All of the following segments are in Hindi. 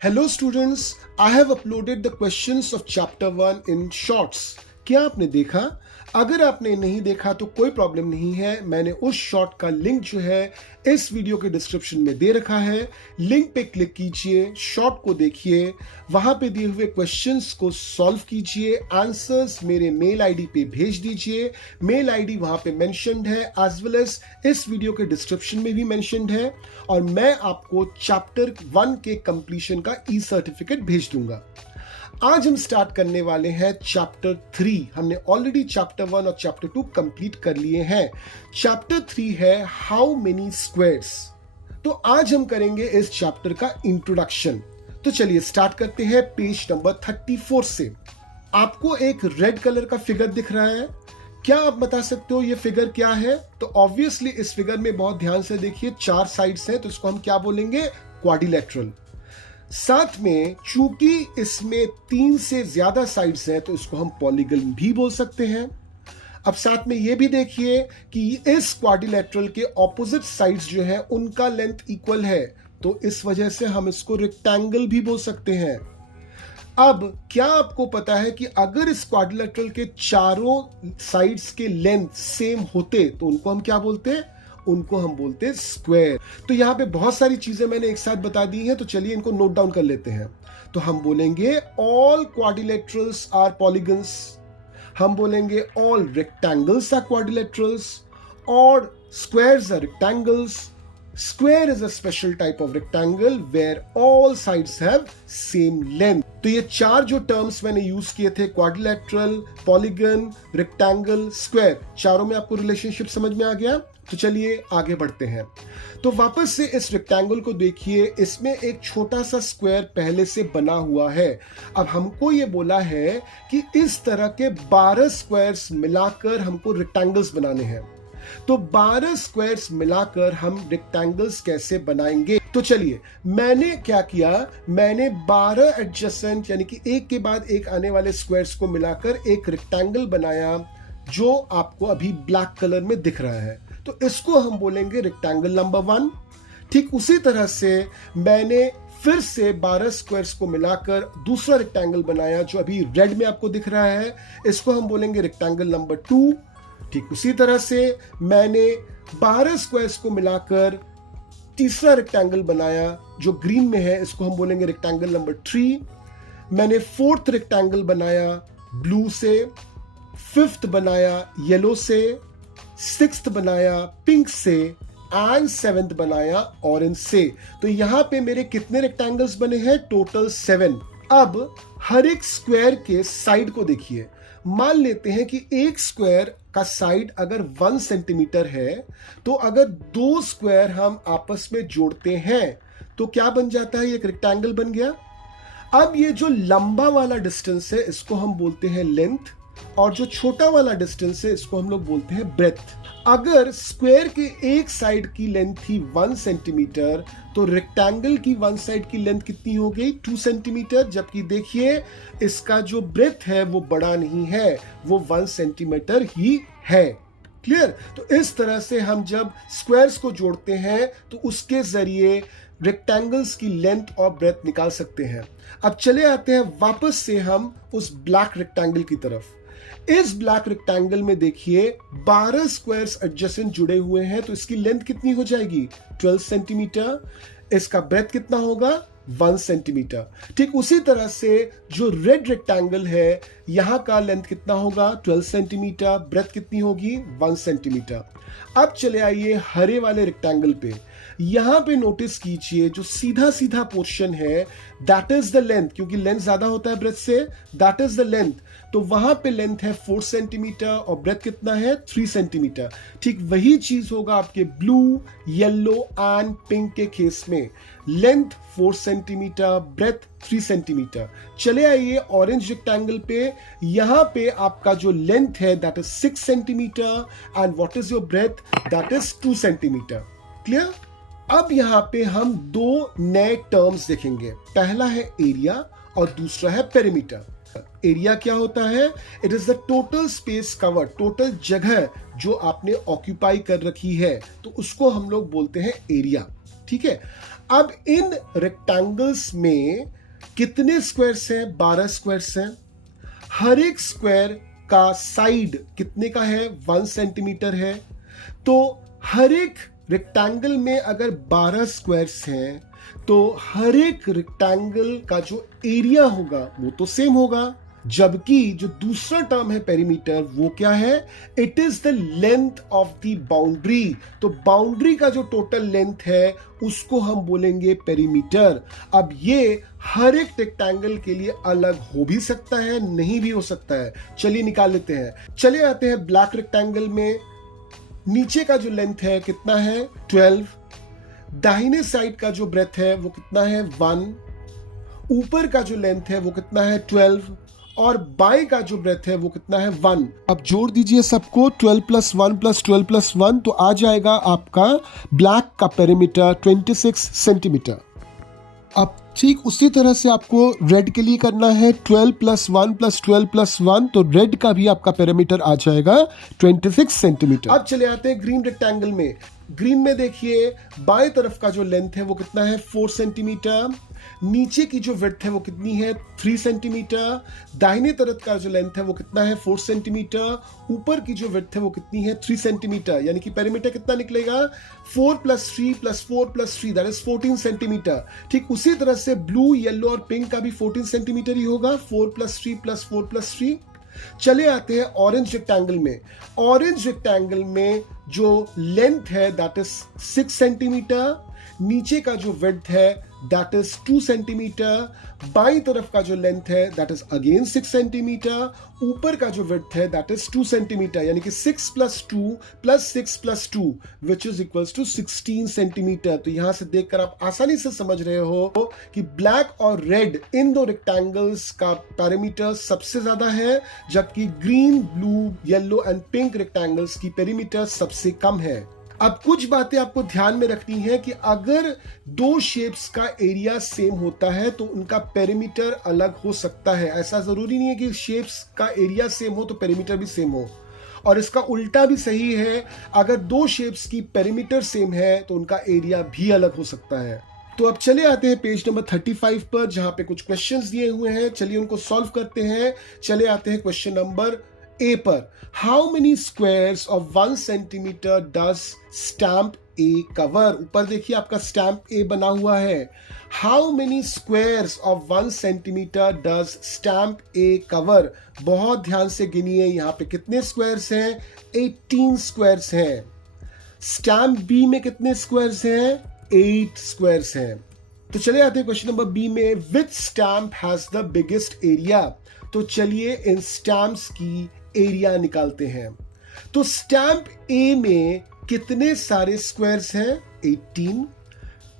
Hello students, I have uploaded the questions of chapter 1 in shorts. क्या आपने देखा? अगर आपने नहीं देखा तो कोई प्रॉब्लम नहीं है, मैंने उस शॉर्ट का लिंक जो है इस वीडियो के डिस्क्रिप्शन में दे रखा है। लिंक पे क्लिक कीजिए, शॉर्ट को देखिए, वहां पे दिए हुए क्वेश्चंस को सॉल्व कीजिए, आंसर्स मेरे मेल आईडी पे भेज दीजिए। मेल आईडी वहां पे मेंशन्ड है, एज वेल एज इस वीडियो के डिस्क्रिप्शन में भी मेंशन्ड है, और मैं आपको चैप्टर 1 के कंप्लीशन का ई सर्टिफिकेट भेज दूंगा। आज हम स्टार्ट करने वाले हैं चैप्टर 3। हमने ऑलरेडी चैप्टर 1 और चैप्टर 2 कंप्लीट कर लिए हैं। चैप्टर 3 है हाउ मेनी स्क्वायर्स। तो आज हम करेंगे इस चैप्टर का इंट्रोडक्शन। तो चलिए स्टार्ट करते हैं पेज नंबर 34 से। आपको एक रेड कलर का फिगर दिख रहा है, क्या आप बता सकते हो ये फिगर क्या है? तो ऑब्वियसली इस फिगर में बहुत ध्यान से देखिए, 4 साइड्स हैं, तो इसको हम क्या बोलेंगे? क्वाड्रिलेटरल। साथ में चूंकि इसमें 3 से ज्यादा साइड्स हैं तो इसको हम पॉलीगन भी बोल सकते हैं। अब साथ में ये भी देखिए कि इस क्वाड्रिलेटरल के ऑपोजिट साइड्स जो है उनका लेंथ इक्वल है, तो इस वजह से हम इसको रेक्टेंगल भी बोल सकते हैं। अब क्या आपको पता है कि अगर इस क्वाड्रिलेटरल के चारों साइड्स के लेंथ सेम होते तो उनको हम क्या बोलते हैं? उनको हम बोलते हैं स्क्वायर। तो यहां पे बहुत सारी चीजें मैंने एक साथ बता दी हैं, तो चलिए इनको नोट डाउन कर लेते हैं। तो हम बोलेंगे ऑल क्वाड्रिलेटरल्स आर पॉलीगन्स, हम बोलेंगे ऑल रेक्टेंगल्स आर क्वाड्रिलेटरल्स, और squares are rectangles. Square is a special type of rectangle where all sides have same length. तो ये 4 जो टर्म्स मैंने यूज किए थे, क्वाड्रिलेटरल, पॉलीगन, रेक्टेंगल, स्क्वायर, चारों में आपको रिलेशनशिप समझ में आ गया? तो चलिए आगे बढ़ते हैं। तो वापस से इस रेक्टेंगल को देखिए, इसमें एक छोटा सा स्क्वायर पहले से बना हुआ है। अब हमको ये बोला है कि इस तरह के 12 स्क्वायर्स मिलाकर हमको रेक्टेंगल्स बनाने हैं। तो 12 स्क्वायर्स मिलाकर हम रेक्टेंगल्स कैसे बनाएंगे? तो चलिए, मैंने क्या किया, मैंने 12 एडजेसेंट यानी कि एक के बाद एक आने वाले स्क्वायर्स को मिलाकर एक रेक्टेंगल बनाया, जो आपको अभी ब्लैक कलर में दिख रहा है। तो इसको हम बोलेंगे रेक्टेंगल नंबर 1। ठीक उसी तरह से मैंने फिर से 12 स्क्वायर्स को मिलाकर दूसरा रेक्टेंगल बनाया, जो अभी रेड में आपको दिख रहा है, इसको हम बोलेंगे रेक्टेंगल नंबर 2। ठीक उसी तरह से मैंने 12 स्क्वायर्स को मिलाकर तीसरा रेक्टेंगल बनाया, जो ग्रीन में है, इसको हम बोलेंगे रेक्टेंगल नंबर 3। मैंने 4th रेक्टेंगल बनाया ब्लू से, 5th बनाया येलो से, 6th बनाया पिंक से, एंड 7th बनाया ऑरेंज से। तो यहां पे मेरे कितने रेक्टेंगल्स बने हैं? टोटल 7। अब हर एक स्क्वायर के साइड को देखिए। मान लेते हैं कि एक स्क्वायर का साइड अगर 1 सेंटीमीटर है, तो अगर 2 स्क्वायर हम आपस में जोड़ते हैं तो क्या बन जाता है? एक रेक्टेंगल बन गया। अब ये जो लंबा वाला डिस्टेंस है इसको हम बोलते हैं लेंथ, और जो छोटा वाला डिस्टेंस है इसको हम लोग बोलते हैं ब्रेथ। अगर स्क्वायर के एक साइड की लेंथ थी 1 सेंटीमीटर, तो रेक्टेंगल की 1 साइड की लेंथ कितनी हो गई? 2 सेंटीमीटर। जबकि देखिए इसका जो ब्रेथ है वो बड़ा नहीं है, वो 1 सेंटीमीटर ही है। क्लियर? तो इस तरह से हम जब स्क्वायर्स को जोड़ते हैं तो उसके जरिए रेक्टेंगल्स की लेंथ और ब्रेथ निकाल सकते हैं। अब चले आते हैं वापस से हम उस ब्लैक रेक्टेंगल की तरफ। इस ब्लैक रेक्टेंगल में देखिए 12 स्क्वायर्स एडजेसेंट जुड़े हुए हैं, तो इसकी लेंथ कितनी हो जाएगी? 12 सेंटीमीटर। इसका ब्रेथ कितना होगा? 1 सेंटीमीटर। ठीक उसी तरह से जो रेड रेक्टेंगल है, यहां का लेंथ कितना होगा? 12 सेंटीमीटर। ब्रेथ कितनी होगी? 1 सेंटीमीटर। अब चले आइए हरे वाले रेक्टेंगल पे। यहां पे नोटिस कीजिए जो सीधा सीधा पोर्शन है, दैट इज द लेंथ, क्योंकि लेंथ ज्यादा होता है ब्रेथ से, दैट इज द लेंथ। तो वहां पे लेंथ है 4 सेंटीमीटर और ब्रेथ कितना है? 3 सेंटीमीटर। ठीक वही चीज होगा आपके ब्लू, येलो एंड पिंक के केस में। Length 4 centimetre, breadth 3 centimetre. चले आइए ऑरेंज रेक्टेंगल पे। यहां पे आपका जो लेंथ है that is 6 centimetre, and what is your breadth? That is 2 centimetre. Clear? अब यहां पे हम 2 नए टर्म्स देखेंगे। पहला है एरिया और दूसरा है पेरीमीटर। एरिया क्या होता है? It is the total space cover, total जगह जो आपने ऑक्यूपाई कर रखी है, तो उसको हम लोग बोलते हैं एरिया। ठीक है। अब इन रेक्टेंगल्स में कितने स्क्वायर्स हैं? 12 स्क्वायर्स हैं। हर एक स्क्वायर का साइड कितने का है? 1 सेंटीमीटर है। तो हर एक रेक्टेंगल में अगर 12 स्क्वायर्स हैं तो हर एक रेक्टेंगल का जो एरिया होगा वो तो सेम होगा, जबकि जो दूसरा टर्म है पेरीमीटर वो क्या है? It is the length of the boundary. तो बाउंड्री का जो टोटल लेंथ है उसको हम बोलेंगे पेरीमीटर। अब ये हर एक रेक्टेंगल के लिए अलग हो भी सकता है, नहीं भी हो सकता है। चलिए निकाल लेते हैं। चले आते हैं ब्लैक रेक्टेंगल में। नीचे का जो लेंथ है कितना है? 12। दाहिने साइड का जो ब्रेथ है वो कितना है? 1। ऊपर का जो लेंथ है वो कितना है? 12। और बाएं का जो ब्रेथ है वो कितना है? 1। अब जोड़ दीजिए सबको, 12 + 1 + 12 + 1, तो आ जाएगा आपका ब्लैक का पेरीमीटर 26 सेंटीमीटर। अब ठीक उसी तरह से आपको रेड के लिए करना है, 12 + 1 + 12 + 1, तो रेड का भी आपका पेरीमीटर आ जाएगा 26 सेंटीमीटर। अब चले आते हैं ग्रीन रेक्टेंगल में। ग्रीन में देखिए बाएं तरफ का जो लेंथ है वो कितना है? 4 सेंटीमीटर। नीचे की जो विड्थ है वो कितनी है? 3 सेंटीमीटर। दाहिने तरफ का जो लेंथ है वो कितना है? 4 सेंटीमीटर। ऊपर की जो विड्थ है वो कितनी है? 3 सेंटीमीटर। यानी कि पेरीमीटर कितना निकलेगा? 4 + 3 + 4 + 3, दैट इज 14 सेंटीमीटर। ठीक उसी तरह से ब्लू, येलो और पिंक का भी 14 सेंटीमीटर ही होगा, 4 + 3 + 4 + 3। चले आते हैं ऑरेंज रेक्टेंगल में। ऑरेंज रेक्टेंगल में जो लेंथ है दैट इज 6 सेंटीमीटर। नीचे का जो विड्थ है दैट इज 2 सेंटीमीटर। बाईं तरफ का जो लेंथ है दैट इज अगेन 6 सेंटीमीटर। ऊपर का जो विड्थ है दैट इज 2 सेंटीमीटर, यानी कि 6 + 2 + 6 + 2 which is equals to 16 centimetre. तो यहां से देखकर आप आसानी से समझ रहे हो कि ब्लैक और रेड इन दो रेक्टेंगल्स का पेरीमीटर सबसे ज्यादा है, जबकि green, blue, yellow and pink rectangles की पेरीमीटर सबसे कम है। अब कुछ बातें आपको ध्यान में रखनी है कि अगर दो शेप्स का एरिया सेम होता है तो उनका पेरीमीटर अलग हो सकता है। ऐसा जरूरी नहीं है कि शेप्स का एरिया सेम हो तो पेरीमीटर भी सेम हो, और इसका उल्टा भी सही है। अगर दो शेप्स की पेरीमीटर सेम है तो उनका एरिया भी अलग हो सकता है। तो अब चले आते हैं पेज नंबर 35 पर, जहां पे कुछ क्वेश्चंस दिए हुए हैं। चलिए उनको सॉल्व करते हैं। चले आते हैं क्वेश्चन नंबर ए पर। How many squares of 1 centimetre does stamp A cover? ऊपर देखिए आपका स्टैम्प ए बना हुआ है। How many squares of 1 centimetre does stamp A cover? बहुत ध्यान से गिनिए, यहां पे कितने स्क्वायर्स हैं? 18 स्क्वायर्स हैं। स्टैम्प बी में कितने स्क्वायर्स हैं? 8 स्क्वायर्स हैं। तो चले आते हैं क्वेश्चन नंबर बी में। Which stamp has the biggest area? तो चलिए इन स्टैम्प्स की एरिया निकालते हैं। तो स्टैम्प ए में कितने सारे स्क्वायर्स हैं? 18।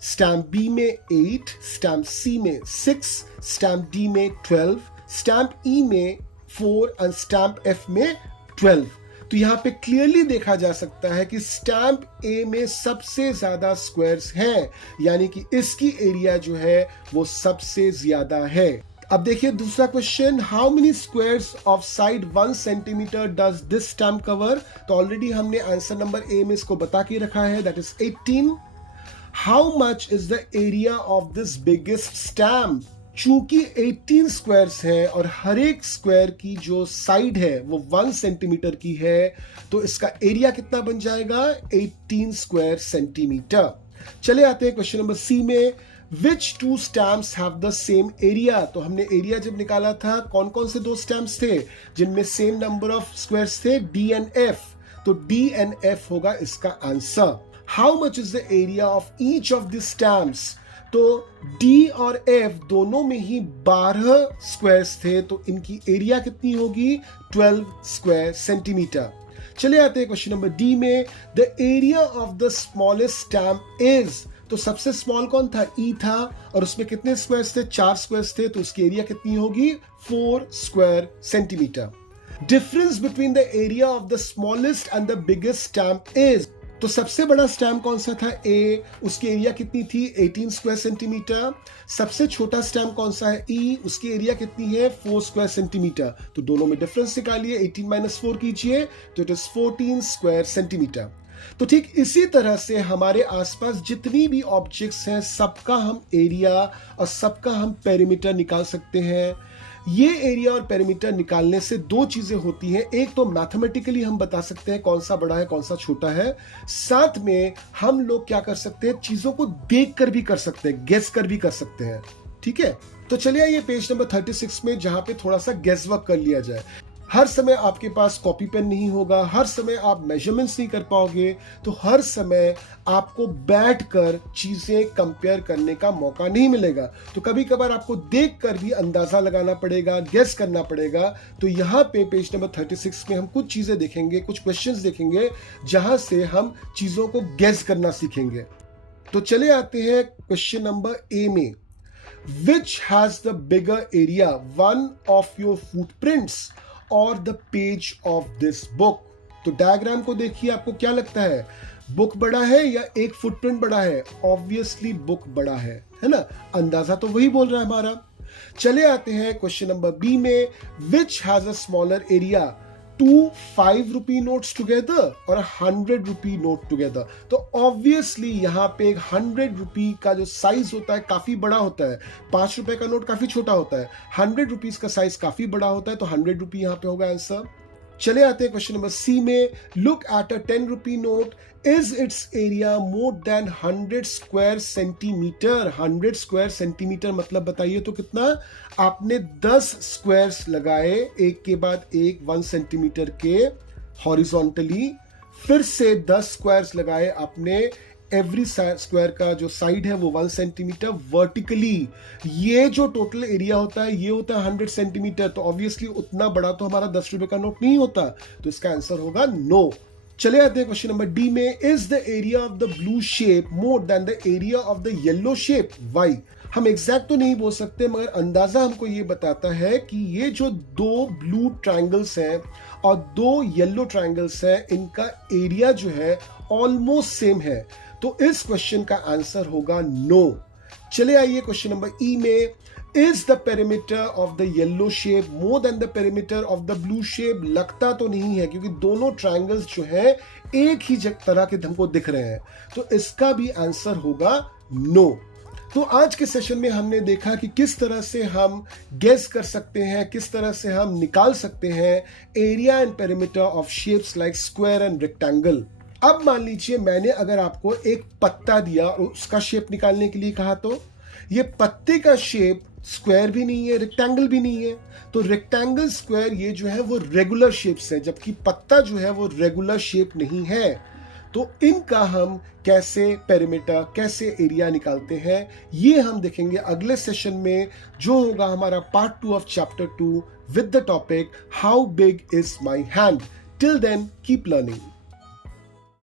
स्टैम्प बी में 8, स्टैम्प सी में 6, स्टैम्प डी में 12, स्टैम्प ई में 4 और स्टैम्प एफ में 12। तो यहां पे क्लियरली देखा जा सकता है कि स्टैम्प ए में सबसे ज्यादा स्क्वायर्स हैं, यानी कि इसकी एरिया जो है वो सबसे ज्यादा है। अब देखिए दूसरा question, how many squares of side 1 centimetre does this stamp cover? तो ऑलरेडी हमने आंसर नंबर ए में इसको बता के रखा है, that is 18। How much is the area of this biggest stamp? चूंकि 18 स्क्वायर्स हैं और हर एक स्क्वायर की जो साइड है वो 1 सेंटीमीटर की है, तो इसका एरिया कितना बन जाएगा? 18 स्क्वायर सेंटीमीटर। चले आते हैं क्वेश्चन नंबर सी में। Which two stamps have the same area? तो हमने एरिया जब निकाला था, कौन कौन से दो स्टैम्प्स थे जिनमें सेम नंबर ऑफ स्क्वायर्स थे? D and F। तो D and F होगा इसका answer. How much is the area of each of the stamps? तो D और F दोनों में ही 12 स्क्वायर्स थे, तो इनकी एरिया कितनी होगी? 12 स्क्वायर सेंटीमीटर। चले आते हैं क्वेश्चन नंबर डी में। The area of the smallest stamp is, तो सबसे स्मॉल कौन था? ई था, और उसमें कितने स्क्वायर्स थे? 4 स्क्वायर्स थे, तो उसकी एरिया कितनी होगी? 4 square centimetre. Difference between the area of the smallest and the biggest stamp is, तो सबसे बड़ा स्टैम्प कौन सा था? ए, उसकी एरिया कितनी थी? 18 स्क्वायर सेंटीमीटर। सबसे छोटा स्टैम्प कौन सा है? ई, उसकी एरिया कितनी है? 4 स्क्वायर सेंटीमीटर। तो दोनों में डिफरेंस निकालिए, 18 - 4 कीजिए, तो इट इज 14 स्क्वायर सेंटीमीटर। तो ठीक इसी तरह से हमारे आसपास जितनी भी ऑब्जेक्ट्स हैं सबका हम एरिया और सबका हम पेरीमीटर निकाल सकते हैं। ये एरिया और पेरीमीटर निकालने से दो चीजें होती हैं, एक तो मैथमेटिकली हम बता सकते हैं कौन सा बड़ा है कौन सा छोटा है, साथ में हम लोग क्या कर सकते हैं, चीजों को देख कर भी कर सकते हैं, गेस कर भी कर सकते हैं। ठीक है, तो चलिए ये पेज नंबर 36 में जहां पे थोड़ा सा गेस वर्क कर लिया जाए। हर समय आपके पास कॉपी पेन नहीं होगा, हर समय आप मेजरमेंट्स नहीं कर पाओगे, तो हर समय आपको बैठकर चीजें कंपेयर करने का मौका नहीं मिलेगा। तो कभी कभार आपको देखकर भी अंदाजा लगाना पड़ेगा, गेस करना पड़ेगा। तो यहाँ पे पेज नंबर 36 में हम कुछ चीजें देखेंगे, कुछ क्वेश्चंस देखेंगे जहां से हम चीजों को गेस करना सीखेंगे। तो चले आते हैं क्वेश्चन नंबर ए में। Which has the bigger area, one of your footprints or the page of this book? तो डायग्राम को देखिए, आपको क्या लगता है, बुक बड़ा है या एक फुटप्रिंट बड़ा है? ऑब्वियसली बुक बड़ा है ना, अंदाजा तो वही बोल रहा है हमारा। चले आते हैं क्वेश्चन नंबर बी में। Which has a smaller area, 2 5 rupee notes together और 100 rupee note together? तो ऑब्वियसली यहाँ पे एक 100 रुपी का जो साइज होता है काफी बड़ा होता है, 5 रुपए का नोट काफी छोटा होता है, 100 रुपीज का साइज काफी बड़ा होता है, तो 100 रुपी यहाँ पे होगा आंसर। चले आते हैं क्वेश्चन नंबर सी में। Look at a 10 rupee note, is it's area more than 100 square centimetre? 100 square centimetre मतलब बताइए तो कितना? आपने 10 स्क्वायर्स लगाए एक के बाद एक 1 सेंटीमीटर के हॉरिजॉन्टली, फिर से 10 स्क्वायर्स लगाए आपने, एवरी स्क्वायर का जो साइड है वो 1 सेंटीमीटर वर्टिकली। ये जो टोटल एरिया होता है ये होता है 100 सेंटीमीटर। तो ऑब्वियसली उतना बड़ा तो हमारा 10 रुपए का नोट नहीं होता, तो इसका आंसर होगा नो। चले आते हैं क्वेश्चन नंबर डी में। Is the area of the blue shape more than the area of the yellow shape? Why? हम एग्जैक्ट तो नहीं बोल सकते, मगर अंदाजा हमको ये बताता है कि ये जो दो ब्लू ट्रायंगल्स हैं और दो येलो ट्रायंगल्स हैं, इनका एरिया जो है ऑलमोस्ट सेम है। तो इस क्वेश्चन का आंसर होगा नो। चले आइए क्वेश्चन नंबर ई में। Is the perimeter of the yellow shape more than the perimeter of the blue shape? लगता तो नहीं है, क्योंकि दोनों ट्रायंगल्स जो है एक ही तरह के हमको दिख रहे हैं, तो इसका भी आंसर होगा नो। तो आज के सेशन में हमने देखा कि किस तरह से हम गेस कर सकते हैं, किस तरह से हम निकाल सकते हैं area and perimeter of shapes like square and rectangle. अब मान लीजिए मैंने अगर आपको एक पत्ता दिया और उसका शेप निकालने के लिए कहा, तो ये पत्ते का शेप स्क्वायर भी नहीं है, रेक्टेंगल भी नहीं है। तो रेक्टेंगल, स्क्वायर ये जो है वो रेगुलर शेप्स है, जबकि पत्ता जो है वो रेगुलर शेप नहीं है। तो इनका हम कैसे पेरीमीटर, कैसे एरिया निकालते हैं, ये हम देखेंगे अगले सेशन में, जो होगा हमारा part 2 of chapter 2 with the topic how big is my hand. Till then keep learning.